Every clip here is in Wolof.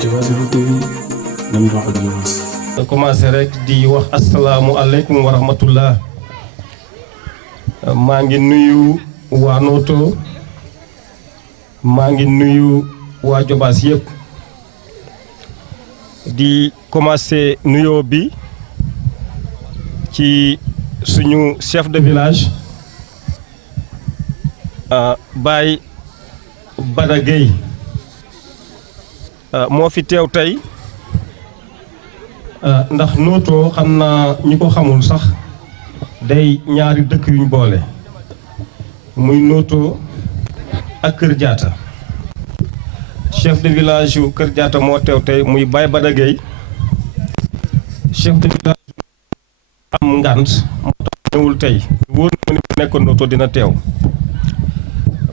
Diawasigou TV nañ wax ak Diobass. commencé rek di wax asalaamualeykum wa rahmatullah. maa ngi nuyu waa Noto maa ngi nuyu waa Diobass yëpp di commencé nuyoo bi ci suñu chef de village Baye Bada Gueye moo fi teew tey ndax Noto xam naa ñi ko xamul sax day ñaari dëkk yuñ boole muy Noto ak Kër Diatta chef de village yu Kër Diatta moo teew tey muy Baye Bada Gueye chef de village am ngant moo tax ñëwul tey wóor na ni bu nekkoon Noto dina teew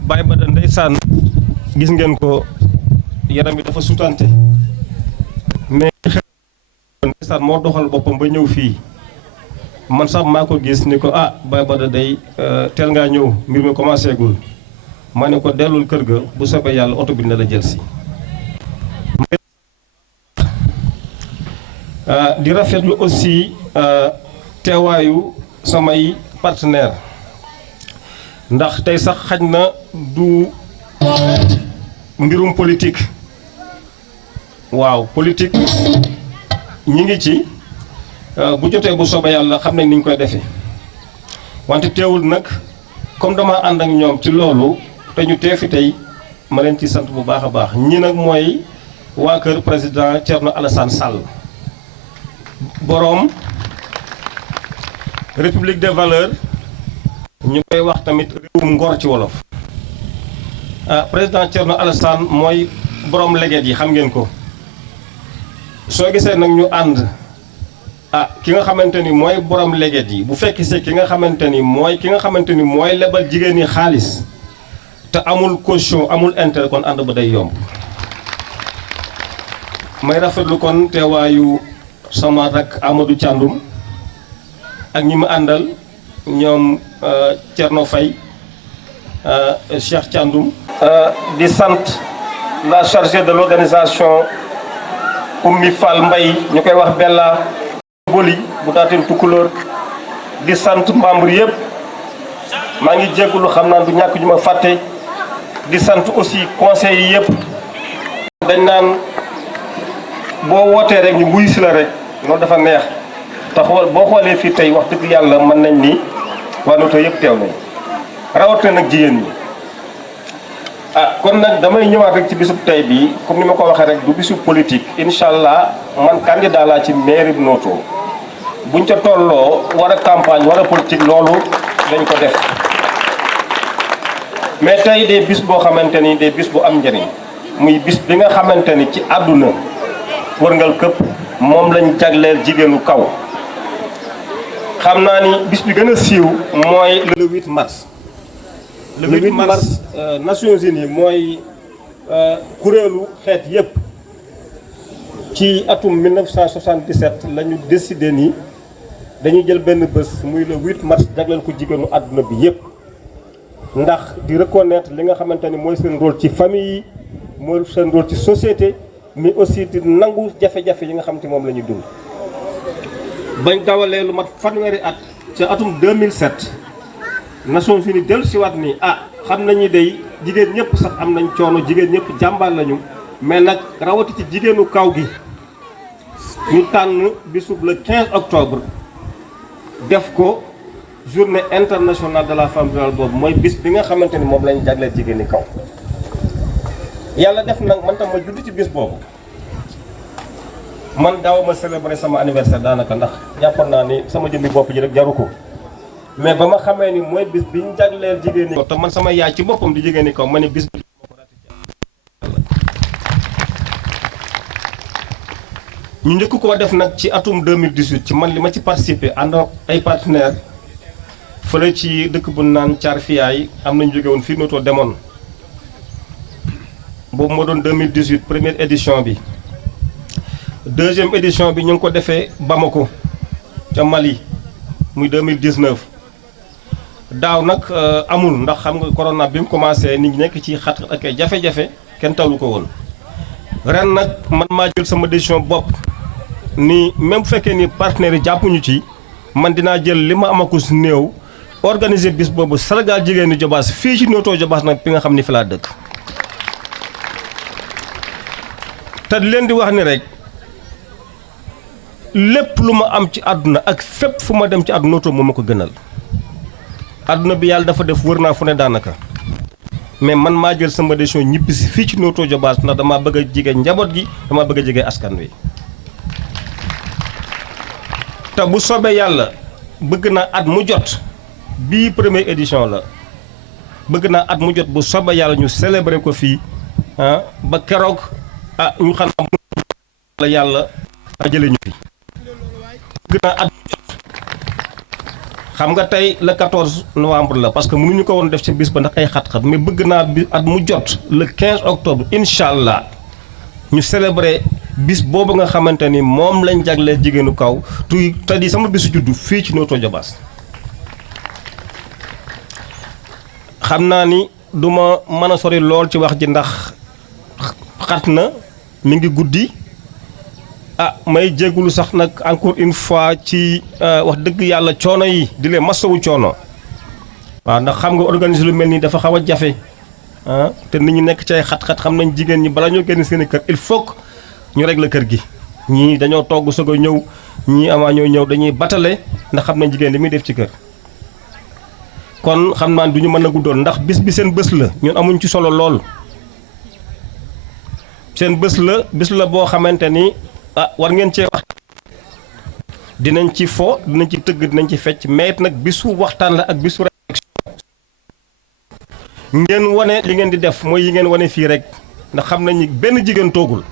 Baye Bada ndeysaan gis ngeen ko yaram bi dafa sutante mais ndeysaan moo doxal boppam ba ñëw fii man sax maa ko gis ni ko Baye Bada day teel ngaa ñëw mbir mi commencé gul ma ne ko dellul kër ga bu soobee yàlla oto bi na la jël si di rafetlu aussi teewaayu samay partenaire ndax tey sax xaj na du mbirum politique waaw politique ñi ngi ci bu jotee bu soobee yàlla xam nañ ni ñu koy defee wante teewul nag comme dama ànd ak ñoom ci loolu te ñu teew fi tey ma leen ci sant bu baax a baax ñi nag mooy waa kër président Thierno Alassane Sall boroom République des valeurs ñu koy wax tamit réewum ngor ci wolof président Thierno Alassane mooy boroom leget yi xam ngeen ko soo gisee nag ñu ànd ki nga xamante ni mooy borom leget yi bu fekk see ki nga xamante ni mooy lebal jigéen ñi xaalis te amul caution amul intérêt kon ànd ba day yomb may rafetlu kon teewaayu sama rak Amadou Thiandoum ak ñi ma àndal ñoom Thierno Faye Cheikh Thiandoum di sant la chargée de l'organisation Oumy Fall Mbaye ñu koy wax Bella Boli bu taateen Tukulóor di sant membre yëpp maa ngi jéggulu xam naa du ñàkk ñu ma fàtte di sant aussi conseil yi yëpp dañ naan boo wootee rek ñu wuy si la rek loolu dafa neex te boo xoolee fii tey wax dëgg yàlla mën nañ ni waa Noto yëpp teew nañ rawatina nag jigéen ñi kon nag damay ñëwaat rek ci bisub tey bi comme ni ma ko waxee rek du bisub politique incha allah man candidat laa ci mairie bu Noto buñ ca tolloo war a campagne war a politique loolu dañ ko def mais tey des bis boo xamante ni des bis bu am njëriñ muy bis bi nga xamante ni ci àdduna wërngal këpp moom lañ jagleel jigéenu kaw xam naa ni bis bi gën a siiw mooy le 8 mars. le 8 mars Nations Unies mooy kuréelu xeet yépp ci atum 1977 la ñu décidé ni dañuy jël benn bés muy le 8 mars jagleel ko jigéenu àdduna bi yépp ndax di reconnaître li nga xamante ni mooy seen rôle ci famille yi mooy seen rôle ci société mais aussi di nangu jafe-jafe yi nga xam te moom la ñuy dund. bañ dawalee lu mat fanweeri at ca atum 2007 Nations Unies dellu siwaat ni xam nañu day jigéen ñëpp sax am nañ coono jigéen ñëpp jàmbaar lañu mais nag rawati ci jigéenu kaw gi ñu tànn bisub le 15 octobre def ko journée internationale de la femme rurale boobu mooy bis bi nga xamante ni moom lañ jagleel jigéeni kaw yàlla def nag man tam ma judd ci bis boobu man daaw ma célébrer sama anniversaire daanaka ndax jàppoon naa ni sama jëmbi bopp ji rek jaru ko mais ba ma xamee ni mooy bis bi ñu jagleel jigéen ñi te man sama yaay ci boppam di jigéen ñi kaw ma ne bis bi ñu njëkk koo def nag ci atum 2018 ci man li ma ci participé ànd ay partenaires fële ci dëkk bu naan Thiar Fiyaay am nañu jóge woon fii Noto demoon boobu moo doon 2018 première édition bi deuxième édition bi ñu ngi ko defee Bamako ca Mali muy 2019 daaw nag amul ndax xam nga corona bi mu commencé nit ñi nekk ci xat ak ay jafe-jafe kenn talu ko woon ren nag man maa jël sama décision bopp ni même bu fekkee ni partenaires yi jàppuñu ci man dinaa jël li ma amaku si néew organiser bis boobu sargal jigéenu Jobaas fii ci Notto Jobaas nag bi nga xam ni fi laa dëkk. te leen di wax ni rek lépp lu ma am ci àdduna ak fépp fu ma dem ci àdduna Notto moo ma ko gënal àdduna bi yàlla dafa def wër naa fu ne daanaka mais man maa jël sama décision ñibbi si fii ci Notto Jobaas ndax damaa bëgg a jege njaboot gi damaa bëgg a jege askan wi. te bu soobee yàlla bëgg naa at mu jot bii première édition la bëgg naa at mu jot bu soobee yàlla ñu célébrer ko fii ba keroog ñu xam la yàlla jëlee ñu fi. bëgg naa at mu jot xam nga tey le 14 novembre la parce que mënuñu ko woon def ci bis ba ndax ay xat-xat mais bëgg naa bi at mu jot le 15 octobre incha allah ñu célébrer. bis boobu nga xamante ni moom lañ jagleel jigéenu kaw te di sama bisu juddu fii ci Notto Jobaas xam naa ni du ma mën a sori lool ci wax ji ndax xat na mi ngi guddi may jéggulu sax nag encore une fois ci wax dëgg yàlla coono yi di leen masawu coono waaw ndax xam nga organiser lu mel nii dafa xaw a jafe te nit ñi nekk ci ay xat-xat xam nañ jigéen ñi bala ñoo génn seen i kër il faut que ñu régler kër gi ñii dañoo togg soog a ñëw ñii amaa ñoo ñëw dañuy batale ndax xam nañ jigéen li muy def ci kër kon xam naa du ñu mën a guddoon ndax bis bi seen bés la ñun amuñ ci solo lool seen bés la boo xamante ni war ngeen cee wax dinañ ci fo dinañ ci tëgg dinañ ci fecc mais it nag bisu waxtaan la ak bisu réflexion ngeen wane li ngeen di def mooy yi ngeen wane fii rek ndax xam nañ ni benn jigéen toogul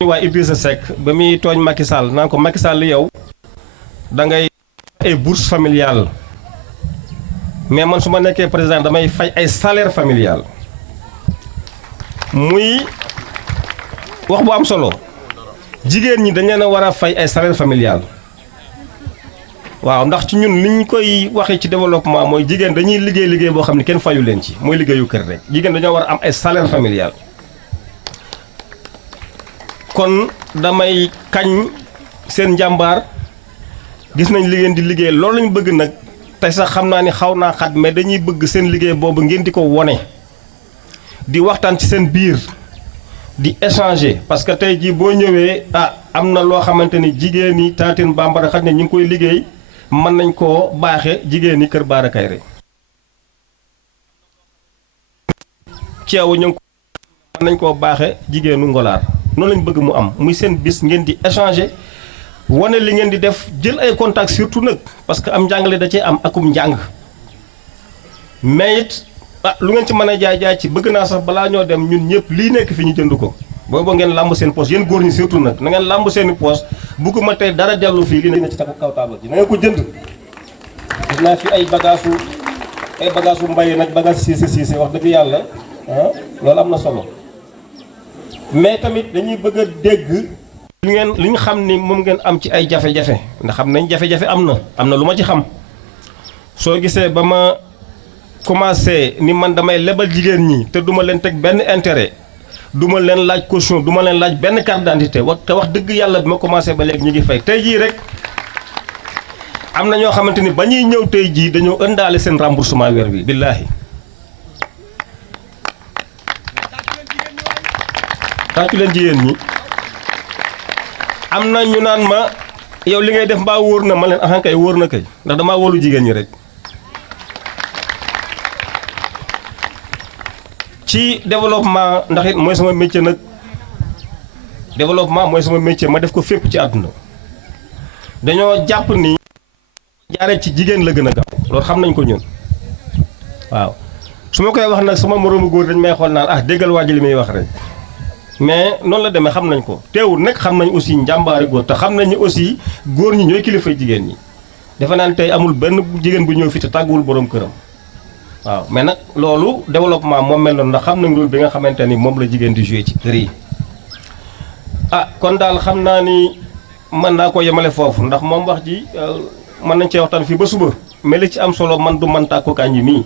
waa Idrissa Seck ba muy tooñ Macky Sall naan ko Macky Sall yow da ngay ay bourse familiale mais man su ma nekkee président damay fay ay salaire familial muy wax bu am solo jigéen ñi dañ leen a war a fay ay salaire familial waaw ndax ci ñun ni ñu koy waxee ci développement mooy jigéen dañuy liggéey boo xam ne kenn fayu leen ci mooy liggéeyu kër rek jigéen dañoo war a am ay salaire familial kon damay kañ seen njàmbaar gis nañ li ngeen di liggéey loolu lañu bëgg nag tey sax xam naa ni xaw naa xat mais dañuy bëgg seen liggéey boobu ngeen di ko wone di waxtaan ci seen biir di échanger parce que tey jii boo ñëwee am na loo xamante ni jigéen ñi Taatine Bambara xaj na ñu ngi koy liggéey mën nañ koo baaxe jigéen ñi Kër Bara Kayré ceew ñu ngi ko mën nañ koo baaxe jigéenu Ngolaar noonu lañ bëgg mu am muy seen bis ngeen di échanger wane li ngeen di def jël ay contacts surtout nag parce que am njàngale da cee am akum njàng mais it lu ngeen ci mën a jaay ci bëgg naa sax balaa ñoo dem ñun ñëpp lii nekk fi ñu jënd ko boobu ngeen làmb seen poche yéen góor ñi surtout nag na ngeen làmb seeni poche bugguma tey dara dellu fii lii na ci taku kaw taabal ji na ngeen ko jënd gis naa fi ay bagage mbay nag bagage siise wax dëgg yàlla loolu am na solo mais tamit dañuy bëgg a dégg li ñu xam ni moom ngeen am ci ay jafe-jafe ndax xam nañ jafe-jafe am na lu ma ci xam soo gisee ba ma commencé ni man damay lebal jigéen ñi te duma leen teg benn intérêt duma leen laaj caution duma leen laaj benn carte d'identité te wax dëgg yàlla bi ma commencé ba léegi ñu ngi fay tey jii rek am na ñoo xamante ni ba ñuy ñëw tey jii dañoo ëndaale seen remboursement weer bi billaahi tàccu leen jigéen ñi am na ñu naan ma yow li ngay def mbaa wóor na ma leen ahan kay wóor na kay ndax damaa wóolu jigéen ñi rek ci développement ndax it mooy sama métier nag développement mooy sama métier ma def ko fépp ci àdduna dañoo jàpp ni jaaree ci jigéen la gën a gaaw loolu xam nañ ko ñun waaw su ma koy wax nag sama moroomu góor dañ may xool naan déggal waa ji li muy wax rek mais noonu la demee xam nañ ko teewul nag xam nañ aussi njàmbaari góor te xam nañu aussi góor ñi ñooy kilifay jigéen ñi defe naan tey amul benn jigéen bu ñëw fi te tàgguwul borom këram waaw mais nag loolu développement moom mel noonu ndax xam nañ loolu bi nga xamante ni moom la jigéen di joué ci kër yi kon daal xam naa ni mën naa ko yemale foofu ndax moom wax ji mën nañ cee waxtaan fii ba suba mais li ci am solo man du man Tàkko Kandji mii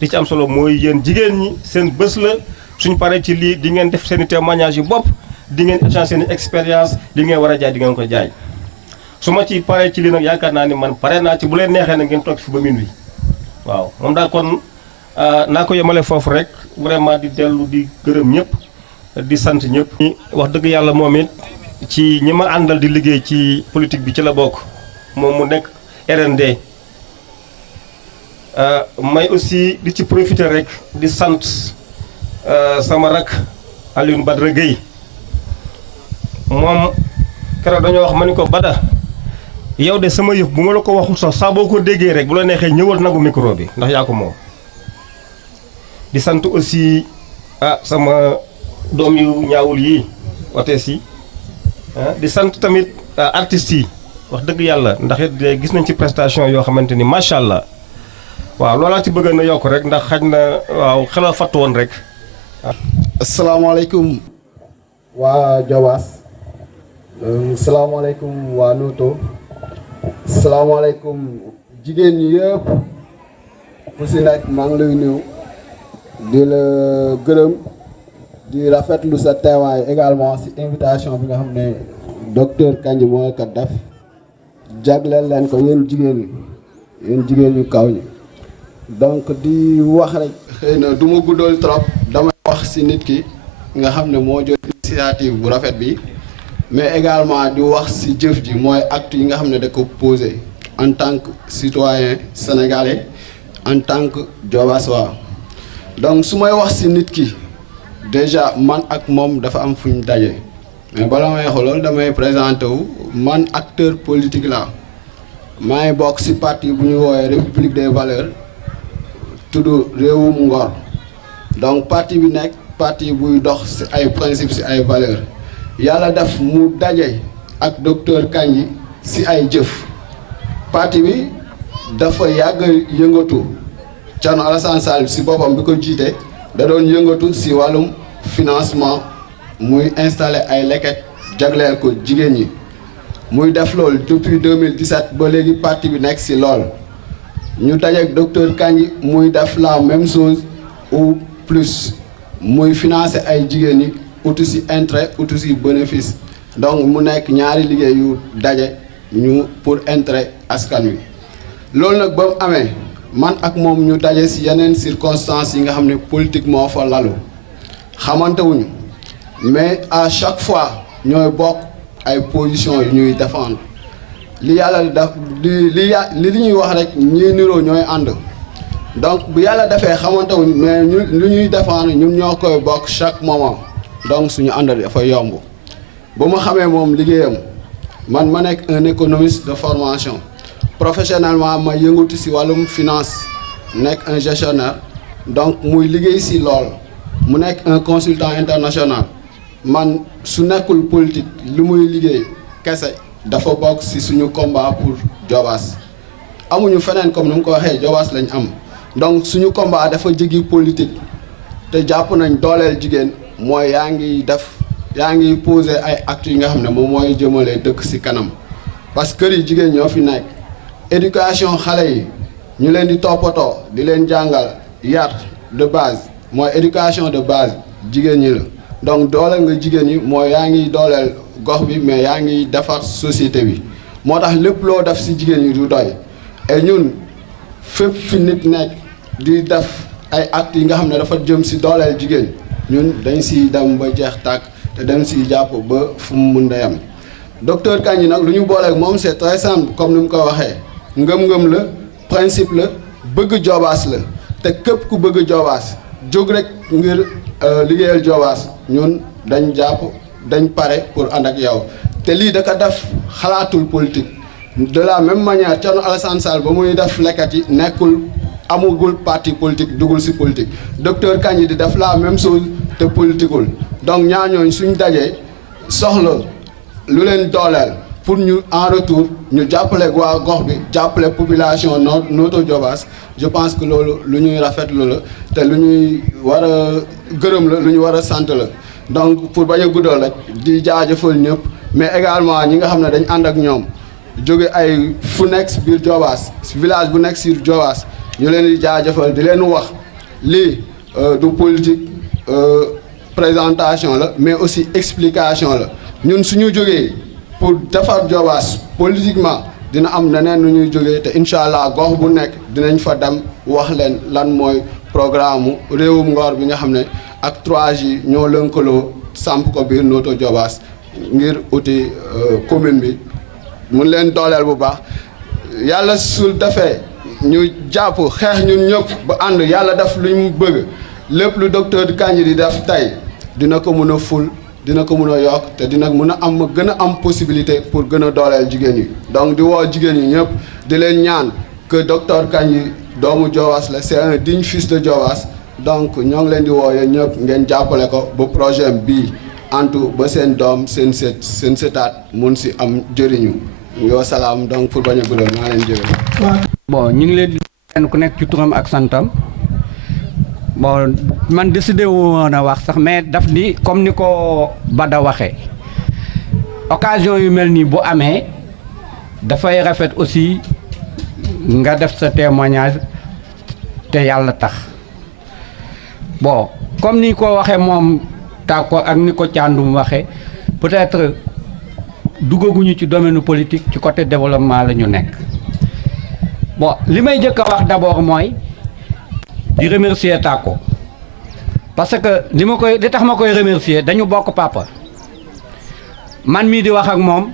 li ci am solo mooy yéen jigéen ñi seen bés la suñ paree ci lii di ngeen def seen i témoignage yu bopp di ngeen échanger seen i expérience li ngeen war a jaay di ngeen ko jaay su ma ci paree ci lii nag yaakaar naa ni man pare naa ci bu leen neexee nag ngeen toog fi ba minuit waaw moom daal kon naa ko yemale foofu rek vraiment di dellu di gërëm ñëpp di sant ñëpp. wax dëgg yàlla moom it ci ñi ma àndal di liggéey ci politique bi ci la bokk moom mu nekk RND may aussi di ci profiter rek di sant sama rak Alioune Badara Gueye moom keroog dañoo wax ma ni ko Bada yow de sama yëf bu ma la ko waxul sax saa boo ko déggee rek bu la neexee ñëwal nagu micro bi ndax yaa ko moom. di sant aussi sama doom yu ñaawul yi watees yi di sant tamit artistes yi wax dëgg yàlla ndax it gis nañ ci prestation yoo xamante ni macha allah waaw loolaa ci bëgg na yokk rek ndax xaj na waaw xelal fattu woon rek. asalaamaaleykum waa Diobass asalaamaaleykum waa Noto asalaamaaleykum jigéen ñi yëpp ku si nekk maa ngi lay nuyu di la gërëm di rafetlu sa teewaay également si invitation bi nga xam ne docteur Kandji moo ko def jagleel leen ko yéen jigéen ñu kaw ñi donc di wax rek xëy na du ma guddal trop damay wax si nit ki nga xam ne moo jël initiative bu rafet bi mais également di wax si jëf ji mooy acte yi nga xam ne da ko posé en tant que citoyen sénégalais en tant que Diobassois donc su may wax si nit ki déjà man ak moom dafa am fu ñu daje mais bala may wax loolu damay présenté wu man acteur politique la maa ngi bokk si parti bu ñu woowee République des valeurs tudd Réewum Ngor donc parti bi nekk parti buy dox si ay principes si ay valeurs yàlla def mu daje ak docteur Kandji si ay jëf parti bi dafa yàgg yëngatu Thierno Alassane Sall si boppam bi ko jiite da doon yëngatu si wàllum financement muy installé ay leket jagleel ko jigéen ñi muy def loolu depuis 2017 ba léegi parti bi nekk si lool ñu dajeek docteur Kandji muy def la même chose ou plus muy financé ay jigéen ñi utu si intérêt utu si bénéfice donc mu nekk ñaari liggéey yu daje ñu pour intérêt askan wi loolu nag ba mu amee man ak moom ñu daje si yeneen circonstances yi nga xam ne politique moo fa lalu xamante wuñu mais à chaque fois ñooy bokk ay positions yu ñuy défendre li yàlla daf li ñuy wax rek ñii niroo ñooy ànd donc bu yàlla defee xamante wuñu mais ñu lu ñuy défendre ñun ñoo koy bokk chaque moment donc suñu ànd dafa yomb ba ma xamee moom liggéeyam man ma nekk un économiste de formation professionnellement ma yëngatu si wàllum finance nekk un gestionnaire donc muy liggéey si lool mu nekk un consultant international man su nekkul politique li muy liggéey kese dafa bokk si suñu combat pour Diobass amuñu feneen comme ni mu ko waxee Diobass lañ am donc suñu combat dafa jéggi politique te jàpp nañ dooleel jigéen mooy yaa ngi poser ay actes yi nga xam ne moom mooy jëmale dëkk si kanam parce que kër yi jigéen ñoo fi nekk éducation xale yi ñu leen di toppatoo di leen jàngal yar de base mooy éducation de base jigéen ñi la donc dooleel nga jigéen ñi mooy yaa ngi dooleel gox bi mais yaa ngi defar société bi moo tax lépp loo def si jigéen ñi du doy et ñun fépp fi nit nekk di def ay actes yi nga xam ne dafa jëm si dooleel jigéen ñun dañ siy dem ba jeex tàkk te dañ siy jàpp ba fu mu mun a yem docteur Kandji nag lu ñu booleeg moom c'est très simple comme ni mu ko waxee ngëm-ngëm la principe la bëgg Diobass la te képp ku bëgg Diobass jóg rek ngir liggéeyal Diobass ñun dañ jàpp dañ pare pour ànd ak yow te lii da ko def xalaatul politique de la même manière Thierno Alassane Sall ba muy def lekkat yi nekkul amugul parti politique dugul si politique docteur Kandji di def la même chose te politiqueul donc ñaar ñooñu suñ dajee soxla lu leen dooleel pour ñu en retour ñu jàppale waa gox bi jàppale population Notto Diobass je pense que loolu lu ñuy rafetlu la te lu ñuy war a gërëm la lu ñu war a sant la donc pour bañ a guddal rek di jaajëfal ñëpp mais également ñi nga xam ne dañ ànd ak ñoom jóge ay fu nekk si biir Diobass village bu nekk si Diobass ñu leen di jaajëfal di leen wax lii du politique présentation la mais aussi explication la ñun suñu jógee pour defar Diobass politiquement dina am neneen nu ñuy jógee te incha allah gox bu nekk dinañ fa dem wax leen lan mooy programme réewum Ngor bi nga xam ne ak 3J ñoo lënkaloo samp ko biir Notto Diobass ngir uti commune bi mun leen dooleel bu baax yàlla sul defee ñu jàpp xeex ñun ñëpp ba ànd yàlla def lu ñu bëgg lépp lu docteur Kandji di def tey dina ko mën a ful dina ko mën a yokk te dina mën a am gën a am possibilité pour gën a dooleel jigéen yi donc di woo jigéen yi ñëpp di leen ñaan que docteur Kandji doomu Diobass la c'est un digne fils de Diobass donc ñoo ngi leen di woo yéen ñëpp ngeen jàppale ko ba projet bii antu ba seen doom seen sëtaat mun si am jëriñu yoo salaam donc pour bañ a guddal maa leen jërë. bon ñu ngi leen di kenn ku nekk ci turam ak santam bon man décidé woon a wax sax mais daf ni comme ni ko Bada waxee occasion yu mel nii bu amee dafay rafet aussi nga def sa témoignage te yàlla tax bon comme ni ko waxee moom tàkko ak ni ko Thiandoum waxee peut-être duggaguñu ci domaine politique ci côté développement la ñu nekk bon li may jëkk a wax d'abord mooy di remercier Tàkko parce que li tax ma koy remercier dañu bokk papa man mii di wax ak moom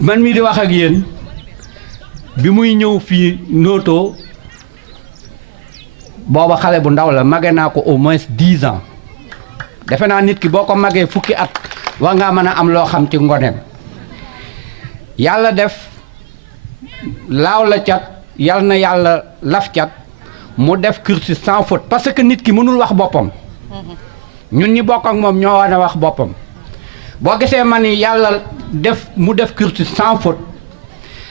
man mii di wax ak yéen bi muy ñëw fii Notto booba xale bu ndaw la mage naa ko au moins 10 ans defe naa nit ki boo ko magee fukki at war ngaa mën a am loo xam ci ngoneem yàlla def laaw la cat yal na yàlla laf cat mu def cursus sans faute parce que nit ki mënul wax boppam ñun ñi bokk ak moom ñoo war a wax boppam boo gisee ma ni yàlla mu def cursus sans faute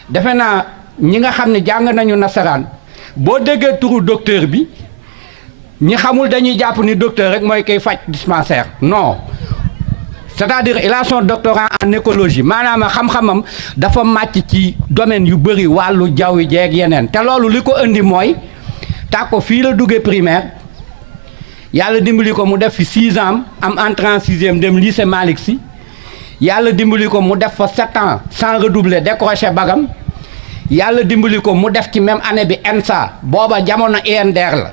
defe naa ñi nga xam ne jàng nañu nasaraan boo déggee turu docteur bi ñi xamul dañuy jàpp ni docteur rek mooy koy faj dispensaire non c'est-à-dire il a son doctorat en écologie maanaam xam-xamam dafa màcc ci domaine yu bëri wàllu jaww ji ak yeneen te loolu li ko indi mooy Tàkko fii la duggee primaire yàlla dimbali ko mu def fi 6 ans am entrée en 6e dem lycée Malick Sy yàlla dimbali ko mu def fa 7 ans sans redoubler décroché bagam yàlla dimbali ko mu def ci même année bi ENSA booba jamono INDR la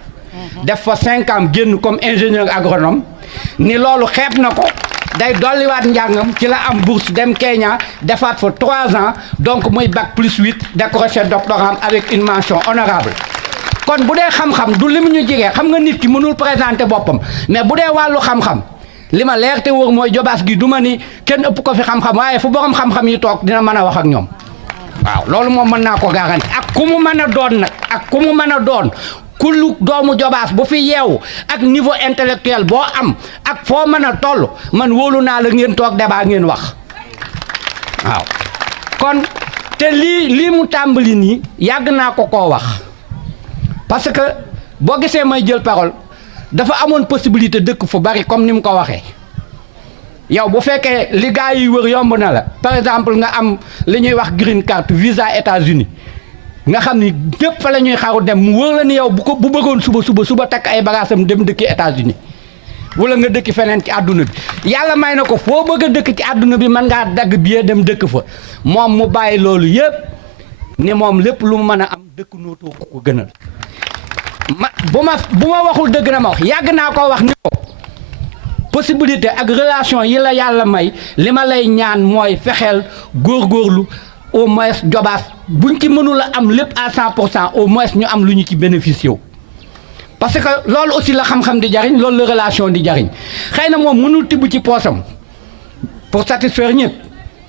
def fa 5 ans génn comme ingénieur agronome ni loolu xeeb na ko day dolliwaat njàngam ci la am bourse dem Kenya defaat fa 3 ans donc muy bac plus 8 décroché doctorat avec une mention honorable kon bu dee xam-xam du li mu ñu jigee xam nga nit ki mënul présenter boppam mais bu dee wàllu xam-xam li ma leer te wóor mooy Diobass gi du ma ni kenn ëpp ko fi xam-xam waaye fu borom xam-xam yi toog dina mën a wax ak ñoom waaw loolu moom mën naa ko garanti ak ku mu mën a doon nag ak ku mu mën a doon kullu doomu Diobass bu fi yeewu ak niveau intellectuel boo am ak foo mën a toll man wóolu naa la ngeen toog débat ngeen wax waaw kon te lii mu tàmbali nii yàgg naa ko koo wax parce que boo gisee may jël parole dafa amoon possibilité dëkk fu bari comme ni mu ko waxee yow bu fekkee li gars yi wër yomb na la par exemple nga am li ñuy wax green card visa États-Unis nga xam ni ñëpp fa la ñuy xaru dem mu wër la ni yow bu bëggoon suba takk ay bagaasam dem dëkki États-Unis wala nga dëkki feneen ci àdduna bi yàlla may na ko foo bëgg a dëkk ci àdduna bi mën ngaa dagg billet dem dëkk fa moom mu bàyyi loolu yëpp ni moom lépp lu mu mën a am dëkk Notto ku ko gënal bu ma waxul dëgg na ma wax yàgg naa ko wax ni ko possibilité ak relation yi la yàlla may li ma lay ñaan mooy fexeel góorgóorlu au moins Diobass buñ ci mënul a am lépp à 100% au moins ñu am lu ñu ci bénéficié wu parce que loolu aussi la xam-xam di jariñ loolu la relation di jariñ xëy na moom mënul tibb ci poosam pour satisfaire ñëpp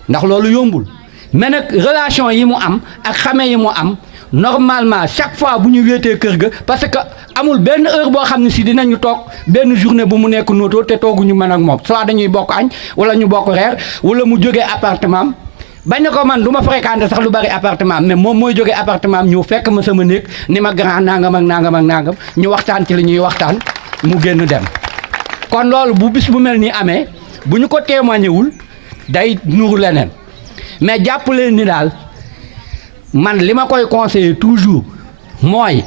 ndax loolu yombul mais nag relation yi mu am ak xame yi mu am normalement chaque fois bu ñu wéetee kër ga parce que amul benn heure boo xam ne si dinañu toog benn journée bu mu nekk Notto te tooguñu mën ak moom soit dañuy bokk añ wala ñu bokk reer wala mu jógee appartement bañ na ko man du ma fréquenté sax lu bari appartement mais moom mooy jógee appartement ñëw fekk ma sama néeg ni ma grand nangam ak nangam ak nangam ñu waxtaan ci li ñuy waxtaan mu génn dem kon loolu bu bis bu mel nii amee bu ñu ko témoigné wul day nuru leneen mais jàpp leen ni daal man li ma koy conseiller toujours mooy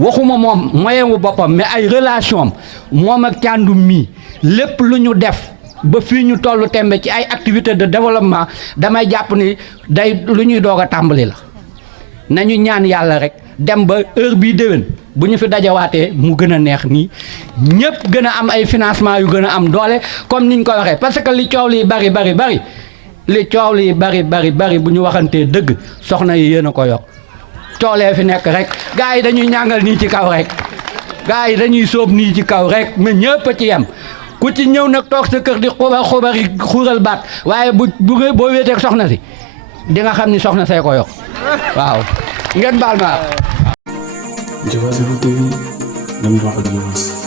waxuma moom moyen wu boppam mais ay relation am moom ak Thiandoum mii lépp lu ñu def ba fii ñu tollu tembe ci ay activités de développement damay jàpp ni day lu ñuy doog a tàmbali la nañu ñaan yàlla rek dem ba heure bii déwén bu ñu fi dajawaatee mu gën a neex nii ñëpp gën a am ay financement yu gën a am doole comme niñ ko waxee parce que li coow li bari bu ñu waxantee dëgg soxna yi yéen a ko yokk coolee fi nekk rek gars yi dañuy ñàngal nii ci kaw rek gars yi dañuy sóob nii ci kaw rek mais ñëpp a ci yem ku ci ñëw nag toog sa kër di xubari xuural baat waaye boo wéeteeg soxna si di nga xam ni soxna see ko yokk waaw ngeen baal ma. Diobass Info TV, dem doxal Diobass.